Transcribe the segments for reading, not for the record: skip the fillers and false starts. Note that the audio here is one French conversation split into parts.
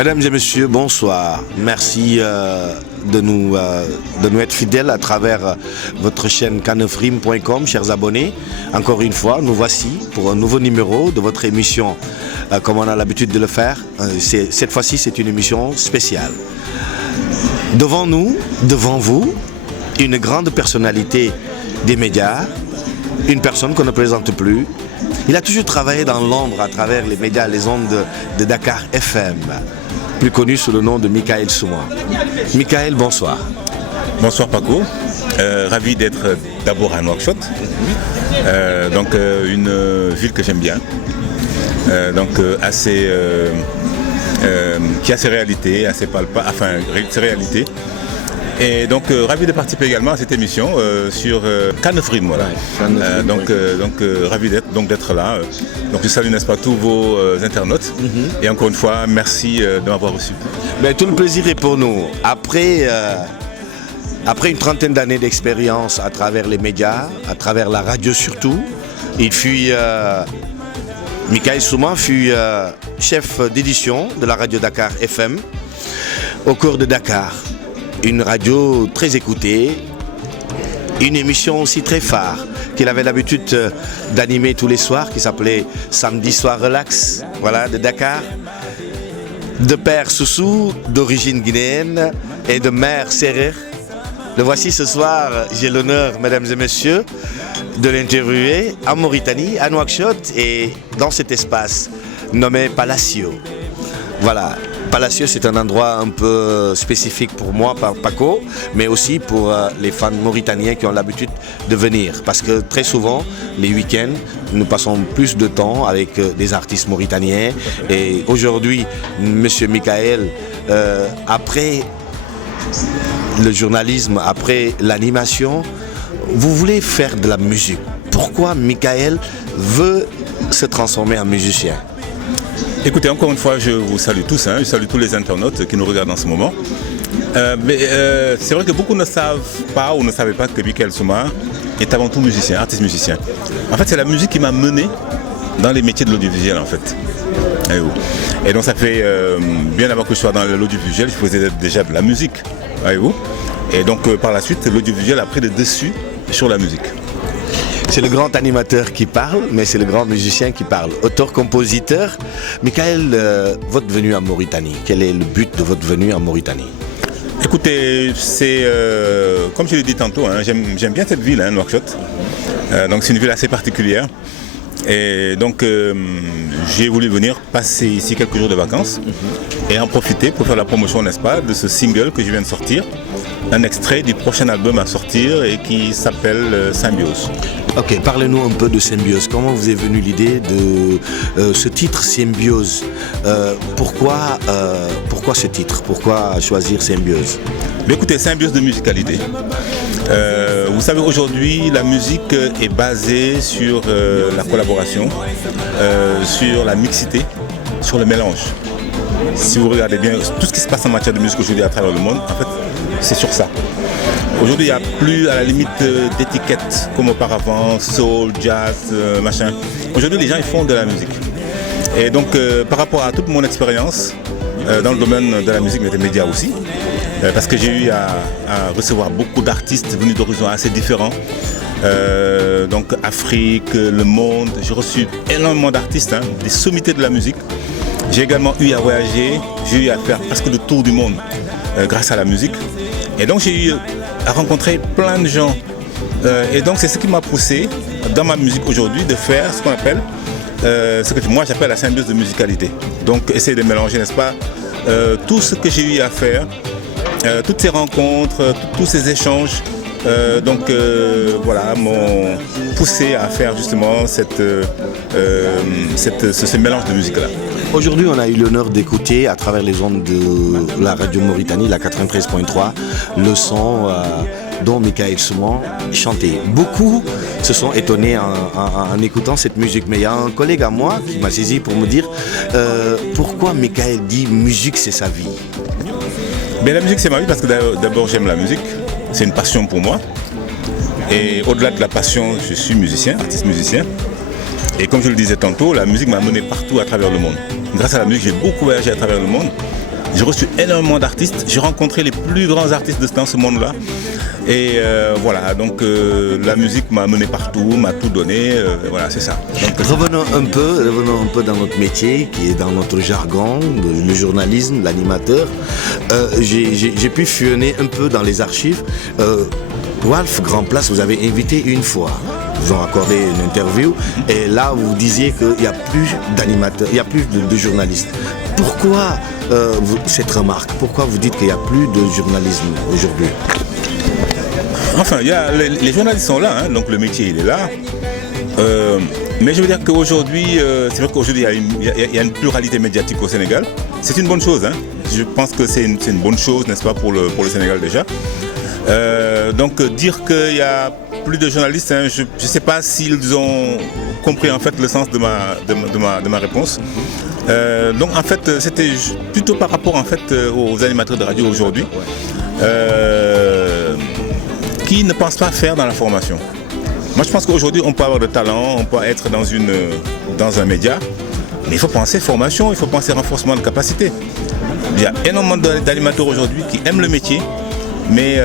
Mesdames et messieurs, bonsoir. Merci de nous être fidèles à travers votre chaîne canefrim.com, chers abonnés. Encore une fois, nous voici pour un nouveau numéro de votre émission, comme on a l'habitude de le faire. Cette fois-ci, c'est une émission spéciale. Devant nous, devant vous, une grande personnalité des médias, une personne qu'on ne présente plus. Il a toujours travaillé dans l'ombre à travers les médias, les ondes de Dakar FM, plus connu sous le nom de Michael Souma. Michael, bonsoir. Bonsoir Paco, ravi d'être d'abord à Nouakchott, une ville que j'aime bien, qui a ses réalités, assez palpables, ses réalités. Et donc ravi de participer également à cette émission sur Canefrim, voilà. Ravi d'être là. Donc je salue, n'est-ce pas, tous vos internautes. Et encore une fois, merci de m'avoir reçu. Mais tout le plaisir est pour nous. Après une trentaine d'années d'expérience à travers les médias, à travers la radio surtout, Michael Souma fut chef d'édition de la radio Dakar FM au cœur de Dakar. Une radio très écoutée, une émission aussi très phare qu'il avait l'habitude d'animer tous les soirs, qui s'appelait Samedi Soir Relax, voilà, de Dakar. De père Soussou, d'origine guinéenne, et de mère Serer. Le voici ce soir, j'ai l'honneur, mesdames et messieurs, de l'interviewer en Mauritanie, à Nouakchott, et dans cet espace nommé Palacio. Voilà. Palacio, c'est un endroit un peu spécifique pour moi, par Paco, mais aussi pour les fans mauritaniens qui ont l'habitude de venir. Parce que très souvent, les week-ends, nous passons plus de temps avec des artistes mauritaniens. Et aujourd'hui, Monsieur Michael, après le journalisme, après l'animation, vous voulez faire de la musique. Pourquoi Michael veut se transformer en musicien ? Écoutez, encore une fois, je vous salue tous, je salue tous les internautes qui nous regardent en ce moment. C'est vrai que beaucoup ne savent pas ou ne savaient pas que Michael Souma est avant tout musicien, artiste musicien. En fait, c'est la musique qui m'a mené dans les métiers de l'audiovisuel, en fait. Et donc ça fait bien avant que je sois dans l'audiovisuel, je faisais déjà de la musique, voyez-vous. Et donc par la suite, l'audiovisuel a pris le dessus sur la musique. C'est le grand animateur qui parle, mais c'est le grand musicien qui parle. Auteur-compositeur. Michael, votre venue en Mauritanie, quel est le but de votre venue en Mauritanie ? Écoutez, c'est comme je l'ai dit tantôt, j'aime bien cette ville, Nouakchott. Donc c'est une ville assez particulière. Et donc j'ai voulu venir passer ici quelques jours de vacances et en profiter pour faire la promotion, n'est-ce pas, de ce single que je viens de sortir. Un extrait du prochain album à sortir et qui s'appelle Symbiose. Ok, parlez-nous un peu de Symbiose. Comment vous est venue l'idée de ce titre Symbiose ? Pourquoi ce titre ? Pourquoi choisir Symbiose ? Mais écoutez, Symbiose de musicalité. Vous savez, aujourd'hui, la musique est basée sur la collaboration, sur la mixité, sur le mélange. Si vous regardez bien, tout ce qui se passe en matière de musique aujourd'hui à travers le monde, en fait, c'est sur ça. Aujourd'hui, il n'y a plus à la limite d'étiquettes comme auparavant, soul, jazz, machin. Aujourd'hui, les gens ils font de la musique. Et donc, par rapport à toute mon expérience dans le domaine de la musique, mais des médias aussi, parce que j'ai eu à recevoir beaucoup d'artistes venus d'horizons assez différents. Donc Afrique, le monde, j'ai reçu énormément d'artistes, des sommités de la musique. J'ai également eu à voyager, j'ai eu à faire presque le tour du monde grâce à la musique. Et donc j'ai eu à rencontrer plein de gens. Et donc c'est ce qui m'a poussé dans ma musique aujourd'hui de faire ce qu'on appelle, ce que moi j'appelle la symbiose de musicalité. Donc essayer de mélanger, n'est-ce pas, tout ce que j'ai eu à faire, toutes ces rencontres, tous ces échanges. Voilà, m'ont poussé à faire justement ce mélange de musique-là. Aujourd'hui, on a eu l'honneur d'écouter à travers les ondes de la radio Mauritanie, la 93.3, le son dont Michael Souma chantait. Beaucoup se sont étonnés en écoutant cette musique. Mais il y a un collègue à moi qui m'a saisi pour me dire pourquoi Michael dit musique c'est sa vie. Mais la musique c'est ma vie parce que d'abord j'aime la musique, c'est une passion pour moi. Et au-delà de la passion, je suis musicien, artiste musicien. Et comme je le disais tantôt, la musique m'a mené partout à travers le monde. Grâce à la musique, j'ai beaucoup voyagé à travers le monde. J'ai reçu énormément d'artistes, j'ai rencontré les plus grands artistes dans ce monde-là. Et voilà, donc la musique m'a mené partout, m'a tout donné, voilà, c'est ça. Donc, revenons un peu dans notre métier, qui est dans notre jargon, le journalisme, l'animateur. J'ai pu fusionner un peu dans les archives. Walf Grand Place, vous avez invité une fois. Vous ont accordé une interview et là vous disiez qu'il n'y a plus d'animateurs, il n'y a plus de journalistes. Pourquoi cette remarque? Pourquoi vous dites qu'il n'y a plus de journalisme aujourd'hui? Enfin, les journalistes sont là, hein, donc le métier il est là. Mais je veux dire qu'aujourd'hui, c'est vrai qu'aujourd'hui il y a une pluralité médiatique au Sénégal. C'est une bonne chose, hein. Je pense que c'est une bonne chose, n'est-ce pas, pour le Sénégal déjà. Donc dire qu'il n'y a plus de journalistes, hein, je ne sais pas s'ils ont compris en fait le sens de ma réponse. Donc en fait c'était plutôt par rapport en fait aux animateurs de radio aujourd'hui qui ne pensent pas faire dans la formation. Moi je pense qu'aujourd'hui on peut avoir de talent, on peut être dans un média, mais il faut penser formation, il faut penser renforcement de capacité. Il y a énormément d'animateurs aujourd'hui qui aiment le métier, mais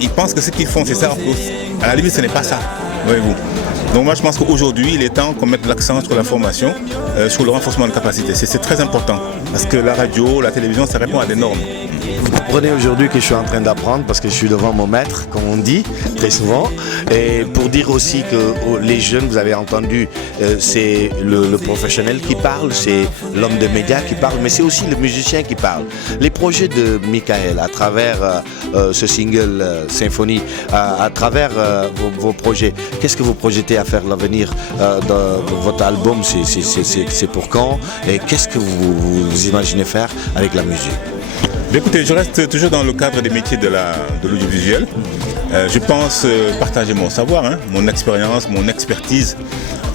ils pensent que ce qu'ils font c'est ça. À la limite ce n'est pas ça, voyez-vous. Donc moi je pense qu'aujourd'hui il est temps qu'on mette l'accent sur la formation, sur le renforcement de capacité. C'est très important parce que la radio, la télévision, ça répond à des normes. Vous comprenez aujourd'hui que je suis en train d'apprendre parce que je suis devant mon maître, comme on dit très souvent. Et pour dire aussi que les jeunes, vous avez entendu, c'est le professionnel qui parle, c'est l'homme de médias qui parle, mais c'est aussi le musicien qui parle. Les projets de Michael, à travers ce single Symphonie, à travers vos projets, qu'est-ce que vous projetez à faire l'avenir de votre album? C'est pour quand? Et qu'est-ce que vous imaginez faire avec la musique? Écoutez, je reste toujours dans le cadre des métiers de l'audiovisuel. Je pense partager mon savoir, hein, mon expérience, mon expertise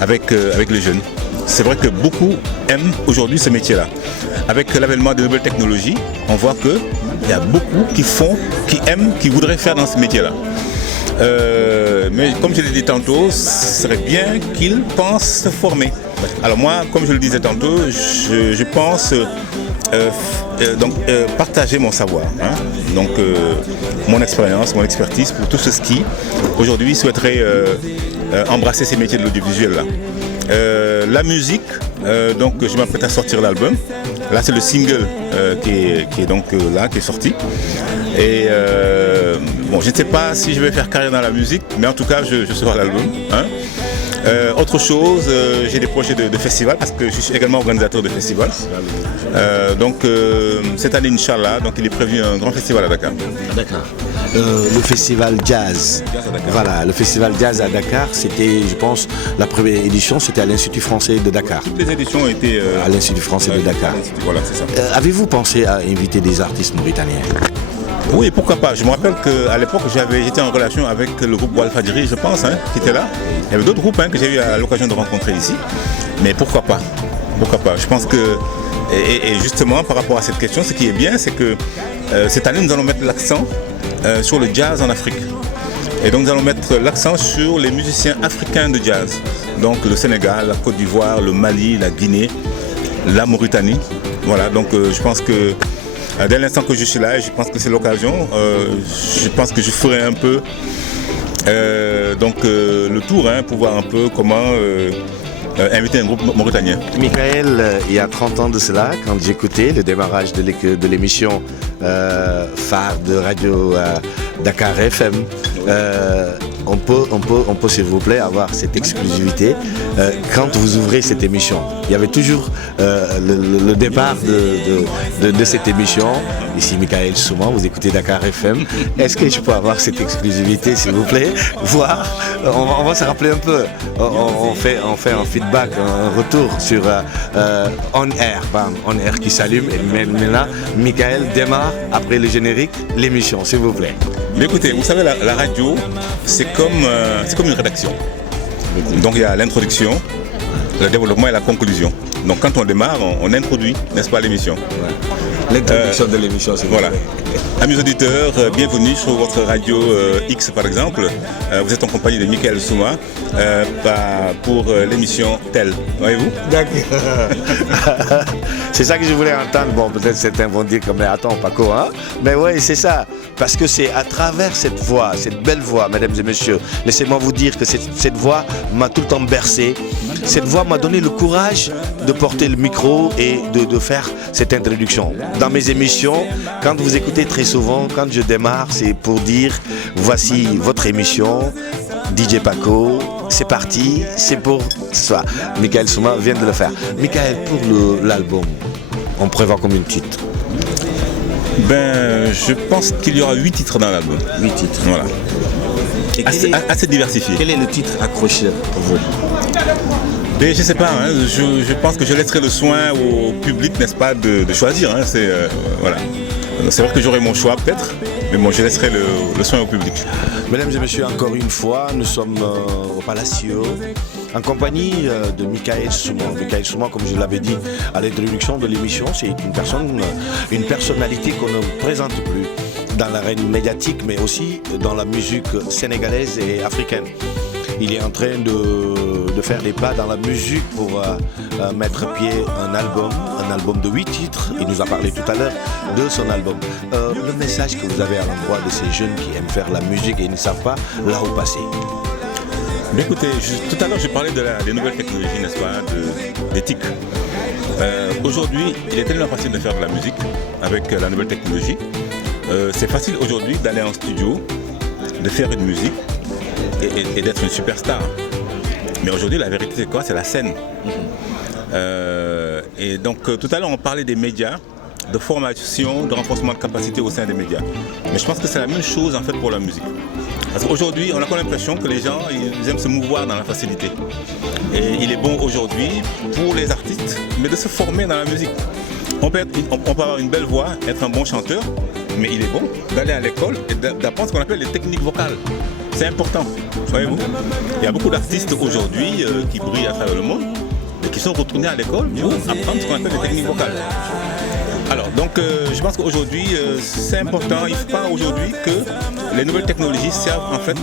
avec les jeunes. C'est vrai que beaucoup aiment aujourd'hui ce métier-là. Avec l'avènement de nouvelles technologies, on voit qu'il y a beaucoup qui aiment, qui voudraient faire dans ce métier-là. Mais comme je l'ai dit tantôt, ce serait bien qu'ils pensent se former. Alors moi, comme je le disais tantôt, je pense partager mon savoir, hein. Donc mon expérience, mon expertise pour tous ceux qui aujourd'hui souhaiteraient embrasser ces métiers de l'audiovisuel là. La musique, donc je m'apprête à sortir l'album. Là c'est le single qui est donc là, qui est sorti. Et bon, je ne sais pas si je vais faire carrière dans la musique, mais en tout cas je serai à l'album, hein. Autre chose, j'ai des projets de festival parce que je suis également organisateur de festival. Donc cette année, Inch'Allah, donc il est prévu un grand festival à Dakar. D'accord. Le festival Jazz. Voilà, le festival Jazz à Dakar, c'était, je pense, la première édition, c'était à l'Institut français de Dakar. Toutes les éditions ont été à l'Institut français de Dakar. Voilà, c'est ça. Avez-vous pensé à inviter des artistes mauritaniens? Oui, pourquoi pas. Je me rappelle qu'à l'époque, j'étais en relation avec le groupe Walfadjri, je pense, hein, qui était là. Il y avait d'autres groupes, hein, que j'ai eu l'occasion de rencontrer ici. Mais pourquoi pas? Pourquoi pas? Je pense que, et justement, par rapport à cette question, ce qui est bien, c'est que cette année, nous allons mettre l'accent sur le jazz en Afrique. Et donc, nous allons mettre l'accent sur les musiciens africains de jazz. Donc, le Sénégal, la Côte d'Ivoire, le Mali, la Guinée, la Mauritanie. Voilà, donc je pense que dès l'instant que je suis là, je pense que c'est l'occasion. Je pense que je ferai un peu le tour, hein, pour voir un peu comment inviter un groupe mauritanien. Michael, il y a 30 ans de cela, quand j'écoutais le démarrage de l'émission phare de Radio Dakar FM, on peut s'il vous plaît avoir cette exclusivité quand vous ouvrez cette émission. Il y avait toujours le départ de cette émission. Ici Michael Souma, vous écoutez Dakar FM. Est-ce que je peux avoir cette exclusivité s'il vous plaît? Voir, on va se rappeler un peu. On fait un feedback, un retour sur On Air qui s'allume. Et maintenant, Michael démarre après le générique l'émission, s'il vous plaît. Mais écoutez, vous savez, la radio, c'est comme une rédaction. Donc il y a l'introduction, le développement et la conclusion. Donc quand on démarre, on introduit, n'est-ce pas, l'émission. L'introduction de l'émission, c'est voilà. Amis auditeurs, bienvenue sur votre radio X par exemple. Vous êtes en compagnie de Michael Souma pour l'émission Tel. Voyez-vous? D'accord. C'est ça que je voulais entendre. Bon, peut-être certains vont dire comme attends, Paco, hein? Mais oui, c'est ça. Parce que c'est à travers cette voix, cette belle voix, mesdames et messieurs. Laissez-moi vous dire que cette voix m'a tout le temps bercé. Cette voix m'a donné le courage de porter le micro et de faire cette introduction. Dans mes émissions, quand vous écoutez très souvent, quand je démarre, c'est pour dire voici votre émission, DJ Paco, c'est parti, c'est pour ça. Michael Souma vient de le faire. Michael, pour l'album, on prévoit combien de titres? Je pense qu'il y aura 8 titres dans l'album. 8 titres. Voilà. Assez diversifié. Quel est le titre accrocheur pour vous? Je ne sais pas, hein, je pense que je laisserai le soin au public, n'est-ce pas, de choisir. Hein, voilà. C'est vrai que j'aurai mon choix peut-être, mais bon, je laisserai le soin au public. Mesdames et messieurs, encore une fois, nous sommes au Palacio en compagnie de Michael Souma. Michael Souma, comme je l'avais dit à l'introduction de l'émission, c'est une personnalité qu'on ne présente plus dans l'arène médiatique, mais aussi dans la musique sénégalaise et africaine. Il est en train de faire des pas dans la musique pour mettre pied un album de 8 titres. Il nous a parlé tout à l'heure de son album. Le message que vous avez à l'endroit de ces jeunes qui aiment faire la musique et ne savent pas là où passer. Mais écoutez, tout à l'heure je parlais des nouvelles technologies, n'est-ce pas, d'éthique. Aujourd'hui, il est tellement facile de faire de la musique avec la nouvelle technologie. C'est facile aujourd'hui d'aller en studio, de faire une musique et d'être une superstar. Mais aujourd'hui, la vérité, c'est quoi? C'est la scène. Et donc, tout à l'heure, on parlait des médias, de formation, de renforcement de capacité au sein des médias. Mais je pense que c'est la même chose, en fait, pour la musique. Parce qu'aujourd'hui, on a comme l'impression que les gens, ils aiment se mouvoir dans la facilité. Et il est bon aujourd'hui, pour les artistes, mais de se former dans la musique. On peut avoir une belle voix, être un bon chanteur, mais il est bon d'aller à l'école et d'apprendre ce qu'on appelle les techniques vocales. C'est important, voyez-vous. Il y a beaucoup d'artistes aujourd'hui qui brillent à travers le monde et qui sont retournés à l'école pour apprendre ce qu'on appelle les techniques vocales. Alors, donc, je pense qu'aujourd'hui, c'est important. Il ne faut pas aujourd'hui que les nouvelles technologies servent, en fait,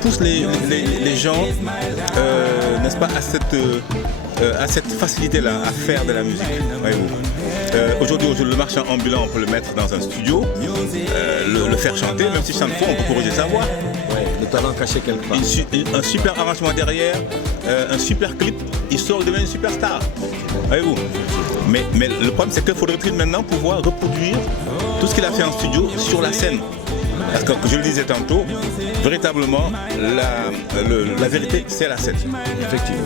poussent les gens, n'est-ce pas, à cette facilité-là à faire de la musique, voyez-vous. Aujourd'hui, le marchand ambulant, on peut le mettre dans un studio, le faire chanter, même si chante faux, on peut corriger sa voix. Ouais, le talent caché quelque part. Un super arrangement derrière, un super clip, il sort, il devient une superstar. Voyez-vous. Mais le problème, c'est qu'il faudrait maintenant pouvoir reproduire tout ce qu'il a fait en studio sur la scène. Parce que, je le disais tantôt, véritablement, la vérité, c'est la scène. Effectivement.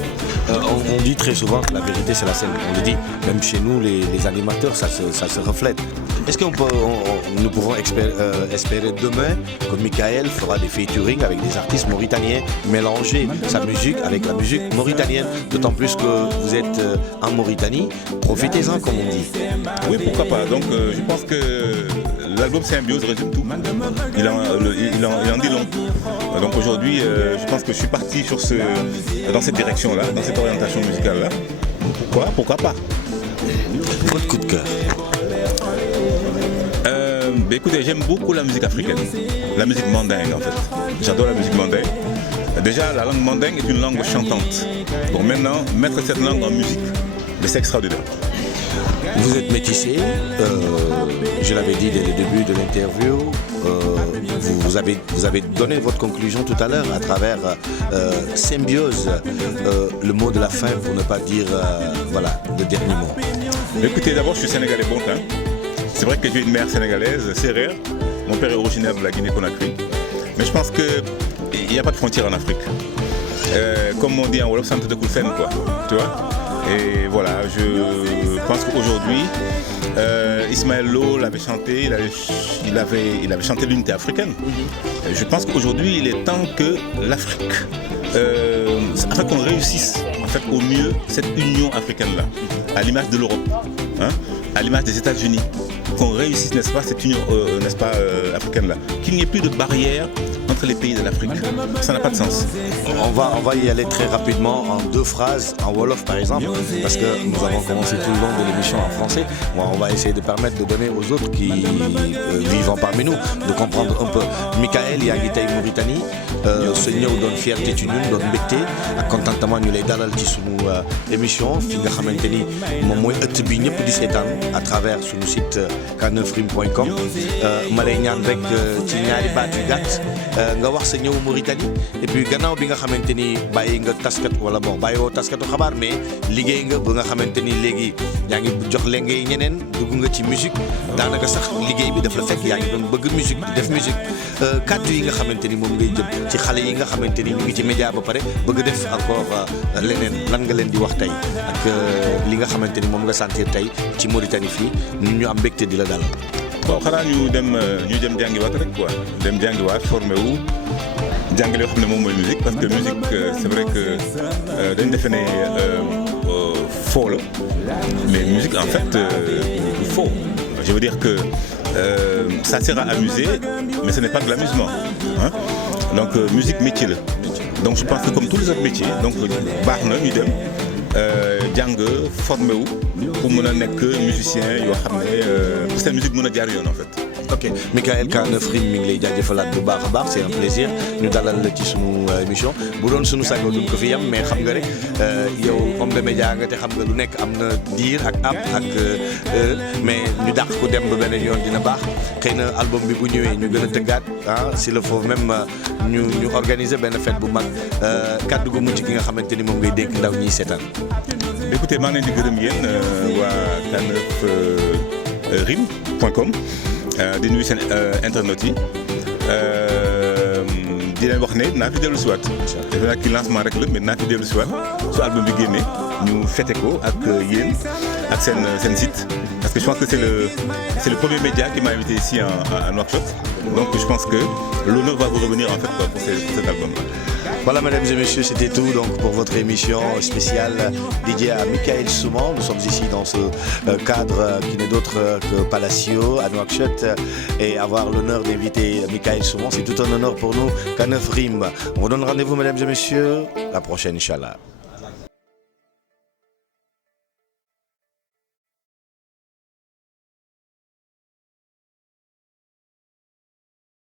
On dit très souvent que la vérité, c'est la scène. On le dit, même chez nous, les animateurs, ça se reflète. Est-ce que nous pouvons espérer demain que Michael fera des featuring avec des artistes mauritaniens, mélanger sa musique avec la musique mauritanienne, d'autant plus que vous êtes en Mauritanie, profitez-en comme on dit. Oui, pourquoi pas. Donc je pense que l'album Symbiose résume tout. Il en dit long. Donc aujourd'hui, je pense que je suis parti dans cette direction-là, dans cette orientation musicale-là. Pourquoi pas. Votre coup de cœur? Écoutez, j'aime beaucoup la musique africaine, la musique mandingue en fait. J'adore la musique mandingue. Déjà, la langue mandingue est une langue chantante. Donc maintenant, mettre cette langue en musique, c'est extraordinaire. Vous êtes métissé, je l'avais dit dès le début de l'interview, vous avez donné votre conclusion tout à l'heure à travers Symbiose, le mot de la fin pour ne pas dire le dernier mot. Écoutez, d'abord je suis sénégalais bon teint. C'est vrai que j'ai une mère sénégalaise, sérère. Mon père est originaire de la Guinée-Conakry. Mais je pense qu'il n'y a pas de frontière en Afrique. Comme on dit en Wolof, centre de Koulfen, quoi. Tu vois? Et voilà, je pense qu'aujourd'hui, Ismaël Lo l'avait chanté, il avait chanté l'unité africaine. Je pense qu'aujourd'hui, il est temps que l'Afrique, afin qu'on réussisse en fait, au mieux cette union africaine-là, à l'image de l'Europe, hein, à l'image des États-Unis, qu'on réussisse, n'est-ce pas, cette union, n'est-ce pas, africaine-là, qu'il n'y ait plus de barrières entre les pays de l'Afrique. Ça n'a pas de sens. On va y aller très rapidement en 2 phrases, en Wolof par exemple, parce que nous avons commencé tout le long de l'émission en français. On va essayer de permettre de donner aux autres qui vivent parmi nous de comprendre un peu. Michael yaa ngi tey Mauritanie sa ñëw doon fierté ci ñun doon mbégte ak contentement ñu lay dalal ci sunu émission fi nga xamante ni moom mooy ëtt bi ñëpp di seetaan à travers sunu site k9rim.com ma lay ñaan rek ci ñaari baat yu gàtt nga wax sa ñëw Mauritanie et puis gannaaw bi nga xamante ni bàyyi nga taskat wala bon bàyyiwoo taskatu xabaar mais liggéey nga ba nga xamante ni léegi yaa ngi jox lenge yi ñeneen dugg nga ci musique daanaka sax liggéey bi daf la fekk yaa ngi doon bëgg musique di def musique kàddu yi nga xamante ni moom ngay jëm ci xale yi nga xamante ni ñu ngi ci média ba pare bëgg def encore leneen lan nga leen di wax tey ak li nga xamante ni moom nga sentir tey ci Mauritanie fii ñu am mbégte di la dalal. bon xanaa ñu dem jàngiwaat rek quoi dem jàngiwaat formé wu jàngale yoo xam ne moom mooy musique parce que musique c'est vrai que dañ defe ne faux la mais musique en fait faux je veux dire que ça sert à amuser mais ce n'est pas de l'amusement hein? Donc musique métier la donc je pense que comme tous les autres métiers donc baax na ñu dem jàng formé wu pour mën a nekk musicien yoo xam ne pour seen musique mën a jaar yoon en fait. ok Michael K9rim mi ngi lay jaajëfalaat bu baax a baax c'est un plaisir ñu dalal la ci sunu émission bu doon sunu sago duñ ko fi yam mais xam nga rek yow homme de média nga te xam nga lu nekk am na diir ak app ak mais ñu dàq ko dem ba beneen yoon dina baax xëy na album bi bu ñëwee ñu gën a tëggaat ah s'il le faut même ñu organiser benn fête bu mag kaddu gu mucc gi nga xamante ni moom ngay dénk ndaw ñiy seetaan. écoutez maa ngi leen di gërëm yéen waa k9rim.com di nuyu seen internautes yi di leen wax ne naa fi dellu si waat defe naa ki lancement rek la mais naa fi dellu si waat su album bi génnee ñu fêté ko ak yéen ak seen site parce que je pense que c'est le premier média qui m'a invité ici à Nouakchott donc je pense que l'honneur va vous revenir en fait pour cet album là. Voilà mesdames et messieurs, c'était tout donc pour votre émission spéciale dédiée à Michael Souman. Nous sommes ici dans ce cadre qui n'est d'autre que Palacio à Nouakchott et avoir l'honneur d'inviter Michael Souman, c'est tout un honneur pour nous. K9rim. On vous donne rendez-vous mesdames et messieurs, la prochaine Inch'Allah.